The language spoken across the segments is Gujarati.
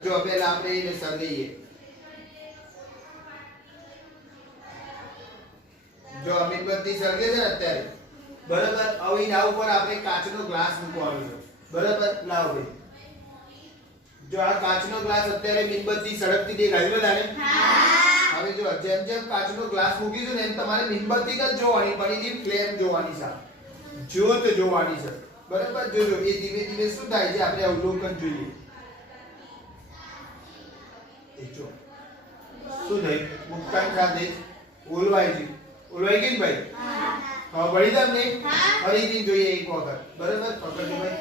જો પહેલા આપણે એને સળગાઈએ જો મીણબત્તી સળગે છે અત્યારે? બરાબર હવે એના ઉપર આપણે કાચનો ગ્લાસ મૂકવાનો છે. બરાબર? લાવ ભાઈ જો આ કાચનો ગ્લાસ અત્યારે મીણબત્તી સળગતી દેખાય છે તારે હવે જો જેમ જેમ કાચનો ગ્લાસ મૂકીશું ને એમ તમારે મીણબત્તી જ જોવાની પણ એની ફ્લેમ જોવાની છે. જ્યોત જોવાની છે. બરાબર? જોજો એ ધીમે ધીમે શું થાય છે? આપણે અવલોકન જોઈએ. એ જો શું થયું મુક્તાન સાથે ઓલવાઈ ગયું ઓલવાઈ ગયું ભાઈ? હા વળી તમને? ફરીથી જોઈએ એક વખત. બરાબર? પકડજો ભાઈ.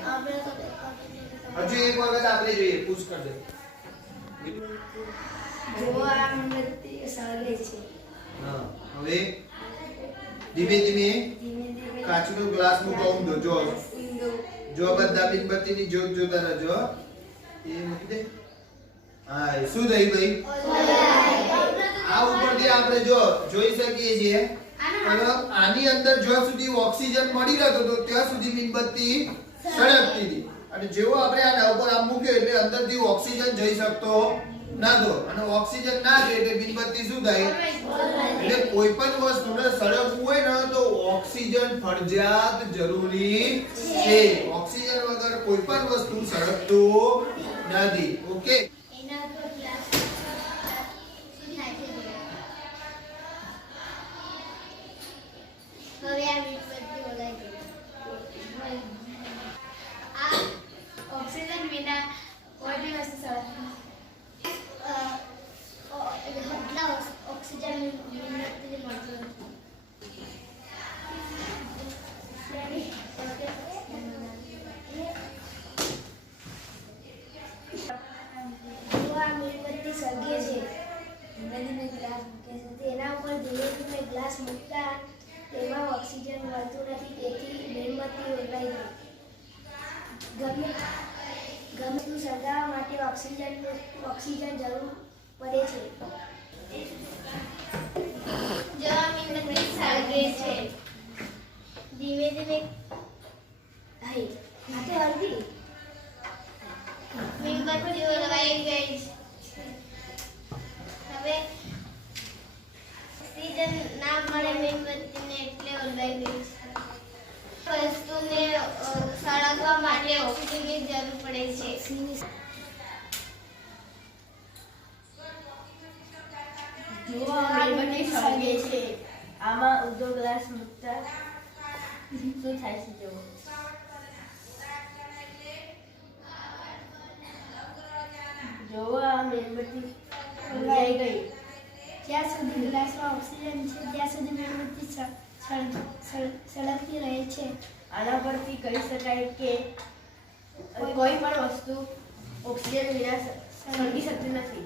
હજુ એક વખત આપણે જોઈએ. પૂછ કરી દે. હવે ધીમે ધીમે કાચનો ગ્લાસ મૂકો ઊંધો જો જો બધા મીણબત્તીની જોત જોતા રહેજો. એ મૂકી દે. હા, શું થઈ ભાઈ આ ઉપરથી આપણે જો જોઈ શકીએ છીએ આની અંદર જ્યાં સુધી ઓક્સિજન મળી રહેતો હતો, ત્યાં સુધી મીણબત્તી સળગતી હતી. અને જેવો આપણે આના ઉપર આમ મૂક્યો એટલે અંદરથી ઓક્સિજન જઈ શકતો નતો અને ઓક્સિજન ના જાય એટલે મીણબત્તી શું થાય? એટલે કોઈ પણ વસ્તુને સળગવું હોય ને, તો ઓક્સિજન ફરજિયાત જરૂરી છે. ઓક્સિજન વગર કોઈ પણ વસ્તુ સળગતું નથી. ઓકે? હવે ગમે ગમે સળગાવવા માટે ઓક્સિજન ઓક્સિજન જરૂર પડે છે. જો સળગે છે. ધીમે ધીમે હાય નાતે હળવી. મીણબત્તી ઓલવાઈ ગઈ છે. હવે ઓક્સિજન ના મળે મીણબત્તીને પડે છે. છે આમાં ઊંધો ગ્લાસ મૂકતા શું થાય છે જુઓ. જોવો આ મીણબત્તી ઓલવાઈ ગઈ. જ્યાં સુધી ગ્લાસમાં ઓક્સિજન છે ત્યાં સુધી મીણબત્તી સળ- સળ- સળ- સળગતી રહે છે. આના પરથી કહી શકાય કે કોઈ પણ વસ્તુ ઓક્સિજન વિના સળગી શકતી નથી